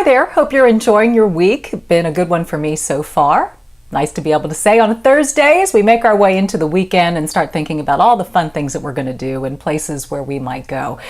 Hi there, hope you're enjoying your week. Been a good one for me so far. Nice to be able to say on a Thursday as we make our way into the weekend and start thinking about all the fun things that we're going to do and places where we might go.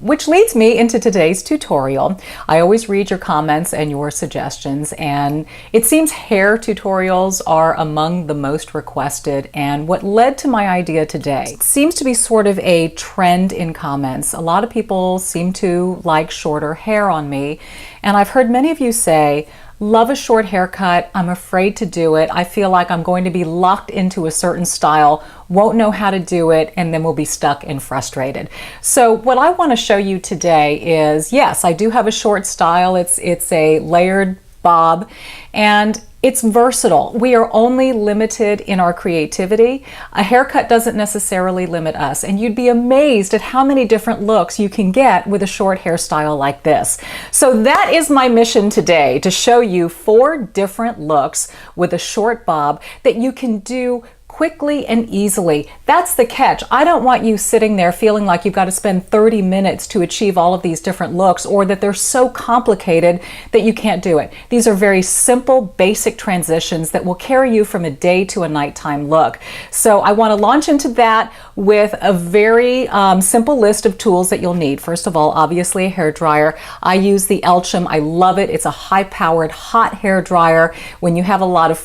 Which leads me into today's tutorial. I always read your comments and your suggestions, and it seems hair tutorials are among the most requested, and what led to my idea today seems to be sort of a trend in comments. A lot of people seem to like shorter hair on me, and I've heard many of you say, love a short haircut, I'm afraid to do it, I feel like I'm going to be locked into a certain style, won't know how to do it, and then will be stuck and frustrated. So what I want to show you today is, yes, I do have a short style. It's a layered bob, and it's versatile. We are only limited in our creativity. A haircut doesn't necessarily limit us, and you'd be amazed at how many different looks you can get with a short hairstyle like this. So that is my mission today, to show you 4 different looks with a short bob that you can do quickly and easily. That's the catch. I don't want you sitting there feeling like you've got to spend 30 minutes to achieve all of these different looks, or that they're so complicated that you can't do it. These are very simple, basic transitions that will carry you from a day to a nighttime look. So I want to launch into that with a very simple list of tools that you'll need. First of all, obviously a hair dryer. I use the Elchum. I love it. It's a high-powered, hot hair dryer. When you have a lot of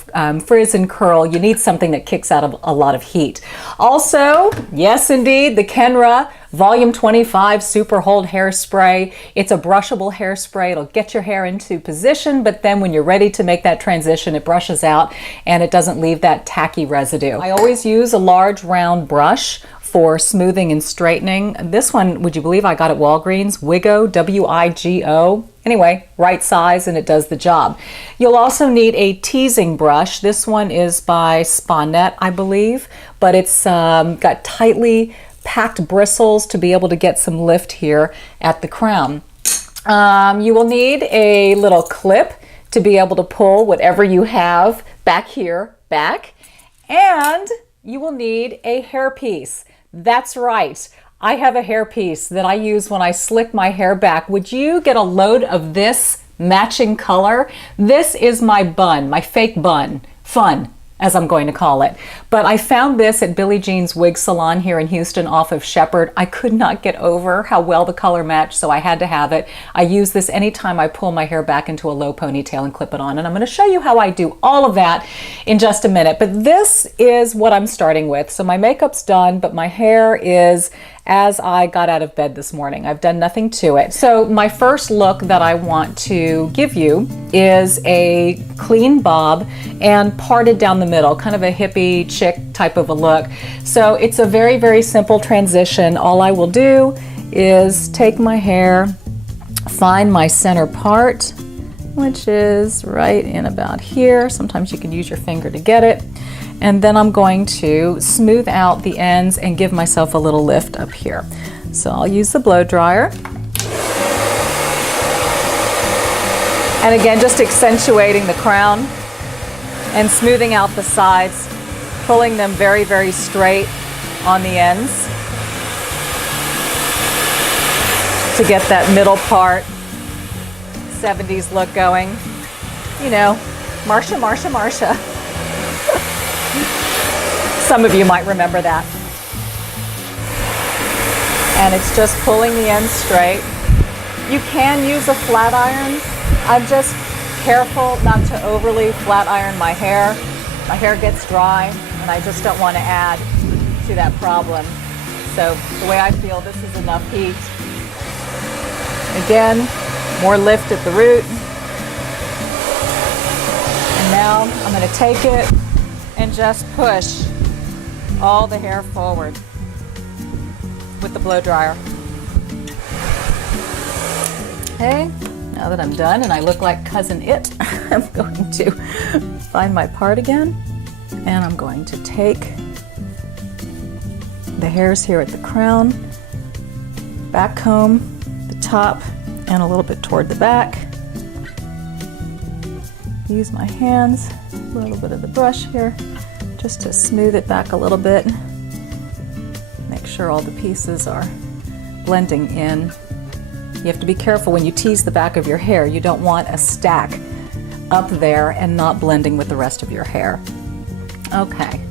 frizz and curl, you need something that kicks out of a lot of heat. Also, yes indeed, the Kenra Volume 25 Super Hold Hairspray. It's a brushable hairspray. It'll get your hair into position, but then when you're ready to make that transition, it brushes out and it doesn't leave that tacky residue. I always use a large round brush for smoothing and straightening. This one, would you believe I got at Walgreens? Wigo, W-I-G-O. Anyway, right size, and it does the job. You'll also need a teasing brush. This one is by Sponette, I believe, but it's got tightly packed bristles to be able to get some lift here at the crown. You will need a little clip to be able to pull whatever you have back here back, and you will need a hairpiece. That's right. I have a hairpiece that I use when I slick my hair back. Would you get a load of this matching color? This is my bun, my fake bun. Fun, as I'm going to call it. But I found this at Billie Jean's Wig Salon here in Houston off of Shepherd. I could not get over how well the color matched, so I had to have it. I use this anytime I pull my hair back into a low ponytail and clip it on, and I'm going to show you how I do all of that in just a minute. But this is what I'm starting with. So my makeup's done, but my hair is as I got out of bed this morning. I've done nothing to it. So my first look that I want to give you is a clean bob and parted down the middle, kind of a hippie chick type of a look. So it's a very, very simple transition. All I will do is take my hair, find my center part, which is right in about here. Sometimes you can use your finger to get it. And then I'm going to smooth out the ends and give myself a little lift up here. So I'll use the blow dryer. And again, just accentuating the crown and smoothing out the sides, pulling them very, very straight on the ends to get that middle part 70s look going. You know, Marsha, Marsha, Marsha. Some of you might remember that. And it's just pulling the ends straight. You can use a flat iron. I'm just careful not to overly flat iron my hair. My hair gets dry, and I just don't want to add to that problem. So the way I feel, this is enough heat. Again, more lift at the root. And now I'm going to take it and just push all the hair forward with the blow dryer. Okay, now that I'm done and I look like Cousin It, I'm going to find my part again, and I'm going to take the hairs here at the crown, back comb, the top, and a little bit toward the back. Use my hands, a little bit of the brush here, just to smooth it back a little bit. Make sure all the pieces are blending in. You have to be careful when you tease the back of your hair. You don't want a stack up there and not blending with the rest of your hair. Okay,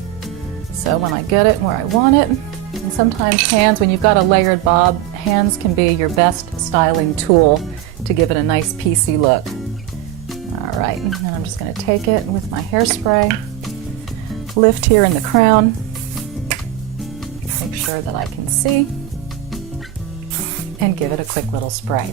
so when I get it where I want it, and sometimes hands, when you've got a layered bob, hands can be your best styling tool to give it a nice piecey look. All right, and then I'm just going to take it with my hairspray, lift here in the crown, make sure that I can see, and give it a quick little spray.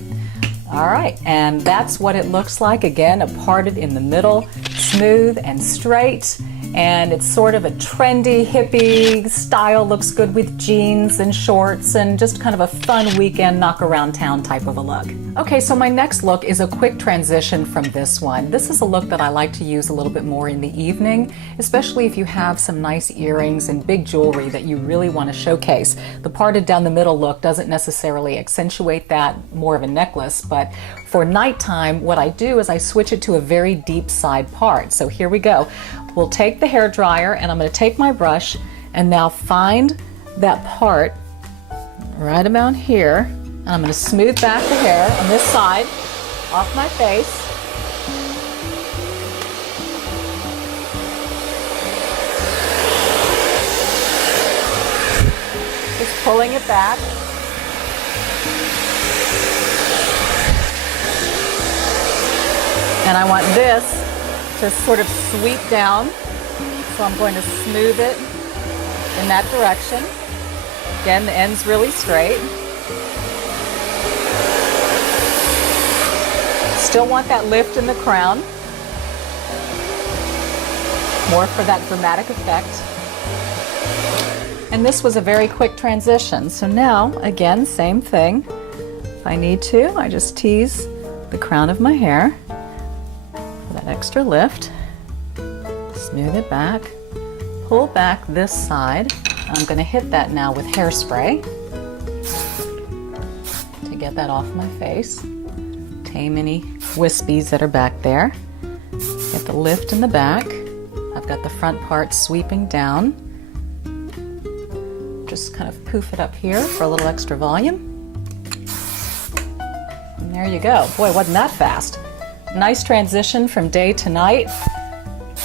All right, and that's what it looks like. Again, a parted in the middle, smooth and straight, and it's sort of a trendy, hippie style. Looks good with jeans and shorts and just kind of a fun weekend knock around town type of a look. Okay, so my next look is a quick transition from this one. This is a look that I like to use a little bit more in the evening, especially if you have some nice earrings and big jewelry that you really want to showcase. The parted down the middle look doesn't necessarily accentuate that, more of a necklace, but for nighttime, what I do is I switch it to a very deep side part. So here we go. We'll take the hair dryer and I'm going to take my brush and now find that part right about here. And I'm going to smooth back the hair on this side off my face. Just pulling it back. And I want this to sort of sweep down, so I'm going to smooth it in that direction. Again, the end's really straight. Still want that lift in the crown, more for that dramatic effect. And this was a very quick transition. So now, again, same thing. If I need to, I just tease the crown of my hair. That extra lift, smooth it back, pull back this side. I'm going to hit that now with hairspray to get that off my face, tame any wispies that are back there. Get the lift in the back. I've got the front part sweeping down. Just kind of poof it up here for a little extra volume. And there you go. Boy, wasn't that fast. Nice transition from day to night.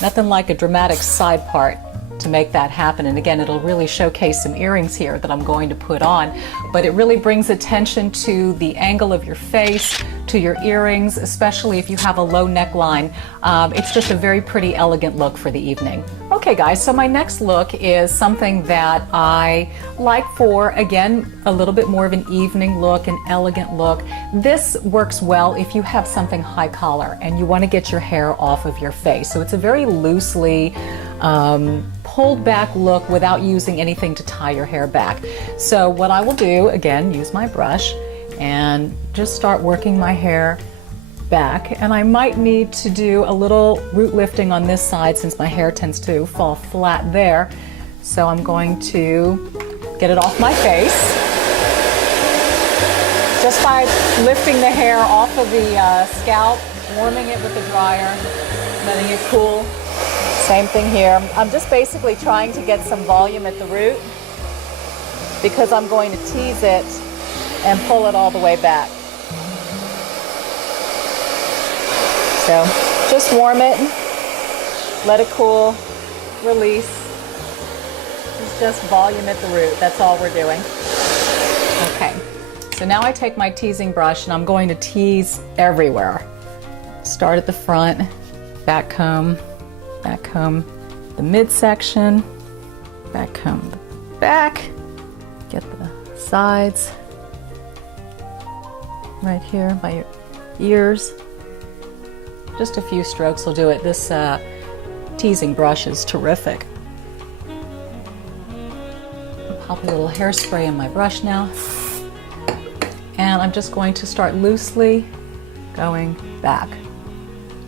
Nothing like a dramatic side part to make that happen. And again, it'll really showcase some earrings here that I'm going to put on, but it really brings attention to the angle of your face, to your earrings, especially if you have a low neckline. It's just a very pretty, elegant look for the evening. Okay guys, so my next look is something that I like for, again, a little bit more of an evening look, an elegant look. This works well if you have something high collar and you want to get your hair off of your face. So it's a very loosely pulled back look without using anything to tie your hair back. So what I will do, again, use my brush and just start working my hair back. And I might need to do a little root lifting on this side since my hair tends to fall flat there. So I'm going to get it off my face just by lifting the hair off of the scalp, warming it with the dryer, letting it cool. Same thing here. I'm just basically trying to get some volume at the root because I'm going to tease it and pull it all the way back. So just warm it, let it cool, release. It's just volume at the root. That's all we're doing. Okay, so now I take my teasing brush and I'm going to tease everywhere. Start at the front, back comb, the midsection, back comb the back, get the sides, right here by your ears. Just a few strokes will do it. This teasing brush is terrific. I'll pop a little hairspray in my brush now. And I'm just going to start loosely going back.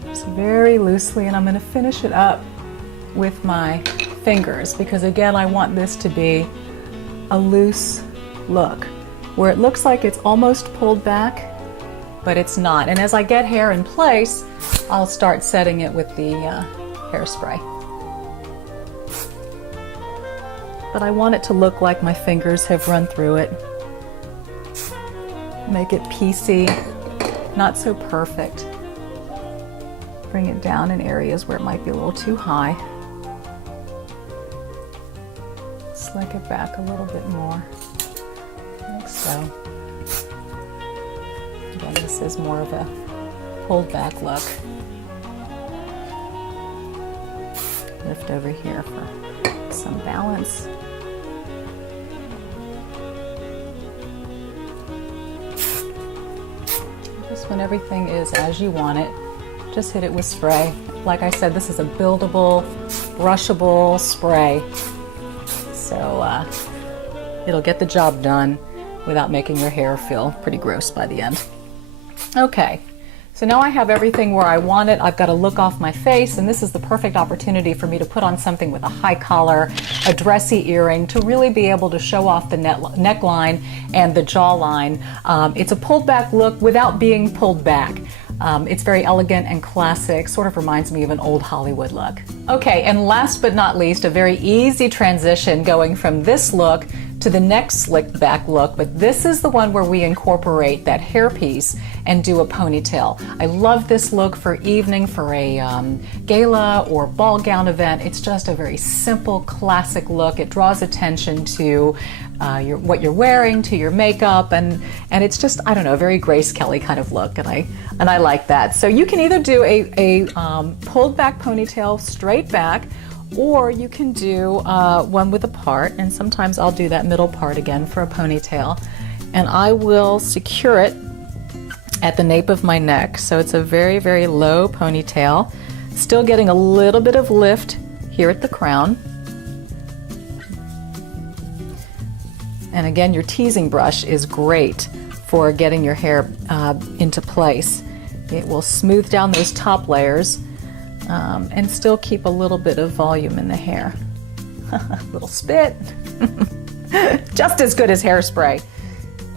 Just very loosely, and I'm going to finish it up with my fingers because again, I want this to be a loose look where it looks like it's almost pulled back, but it's not. And as I get hair in place, I'll start setting it with the hairspray. But I want it to look like my fingers have run through it. Make it piecey, not so perfect. Bring it down in areas where it might be a little too high. Slick it back a little bit more, like so. Again, this is more of a pulled back look. Lift over here for some balance. Just when everything is as you want it, just hit it with spray. Like I said, this is a buildable, brushable spray. So it'll get the job done without making your hair feel pretty gross by the end. Okay, so now I have everything where I want it. I've got a look off my face, and this is the perfect opportunity for me to put on something with a high collar, a dressy earring, to really be able to show off the neckline and the jawline. It's a pulled back look without being pulled back. It's very elegant and classic, sort of reminds me of an old Hollywood look. Okay, and last but not least, a very easy transition going from this look to the next slicked back look, but this is the one where we incorporate that hairpiece and do a ponytail. I love this look for evening, for a gala or ball gown event. It's just a very simple, classic look. It draws attention to what you're wearing, to your makeup, and it's just, I don't know, a very Grace Kelly kind of look, and I like that. So you can either do a pulled back ponytail straight back, or you can do one with a part, and sometimes I'll do that middle part again for a ponytail, and I will secure it at the nape of my neck. So it's a very, very low ponytail, still getting a little bit of lift here at the crown. And again, your teasing brush is great for getting your hair into place. It will smooth down those top layers and still keep a little bit of volume in the hair. Little spit. Just as good as hairspray.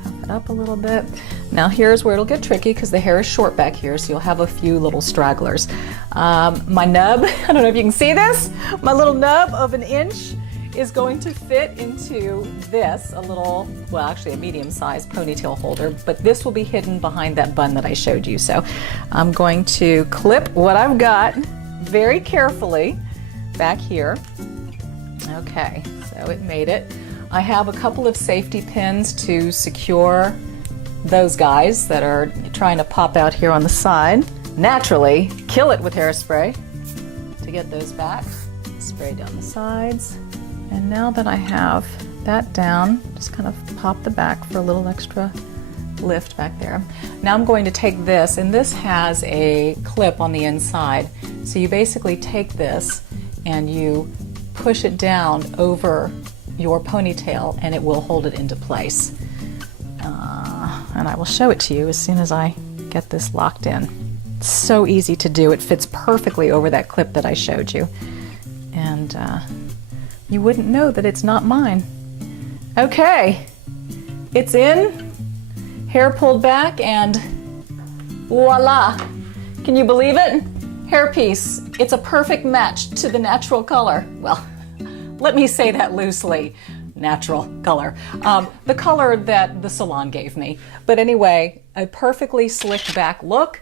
Puff it up a little bit. Now here's where it'll get tricky because the hair is short back here, so you'll have a few little stragglers. My nub, I don't know if you can see this, my little nub of 1 inch is going to fit into this, a little, well actually a medium-sized ponytail holder, but this will be hidden behind that bun that I showed you. So I'm going to clip what I've got very carefully back here. Okay, so it made it. I have a couple of safety pins to secure those guys that are trying to pop out here on the side. Naturally, kill it with hairspray to get those back. Spray down the sides. And now that I have that down, just kind of pop the back for a little extra lift back there. Now I'm going to take this, and this has a clip on the inside. So you basically take this and you push it down over your ponytail and it will hold it into place. And I will show it to you as soon as I get this locked in. It's so easy to do. It fits perfectly over that clip that I showed you. And you wouldn't know that it's not mine. Okay, it's in, hair pulled back, and voila. Can you believe it? Hairpiece. It's a perfect match to the natural color. Well, let me say that loosely. Natural color. The color that the salon gave me. But anyway, a perfectly slicked back look.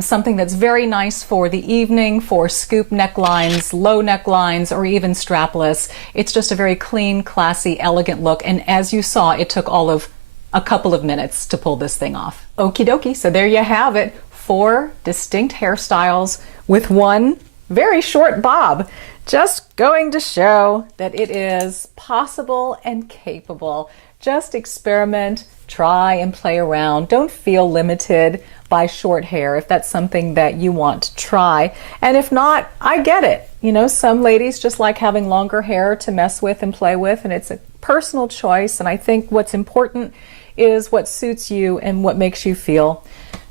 Something that's very nice for the evening, for scoop necklines, low necklines, or even strapless. It's just a very clean, classy, elegant look. And as you saw, it took all of a couple of minutes to pull this thing off. Okie dokie, so there you have it. 4 distinct hairstyles with one very short bob. Just going to show that it is possible and capable. Just experiment, try and play around. Don't feel limited by short hair if that's something that you want to try. And if not, I get it. You know, some ladies just like having longer hair to mess with and play with, and it's a personal choice. And I think what's important is what suits you and what makes you feel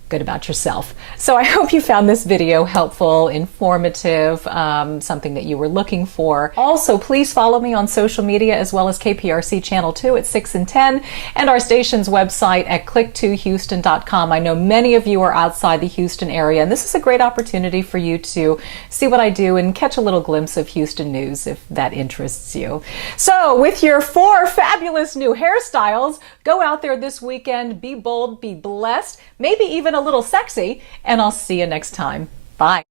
good about yourself. So I hope you found this video helpful, informative, something that you were looking for. Also, please follow me on social media as well as KPRC Channel 2 at 6 and 10 and our station's website at click2houston.com. I know many of you are outside the Houston area, and this is a great opportunity for you to see what I do and catch a little glimpse of Houston news if that interests you. So with your 4 fabulous new hairstyles, go out there this weekend, be bold, be blessed, maybe even a little sexy, and I'll see you next time. Bye.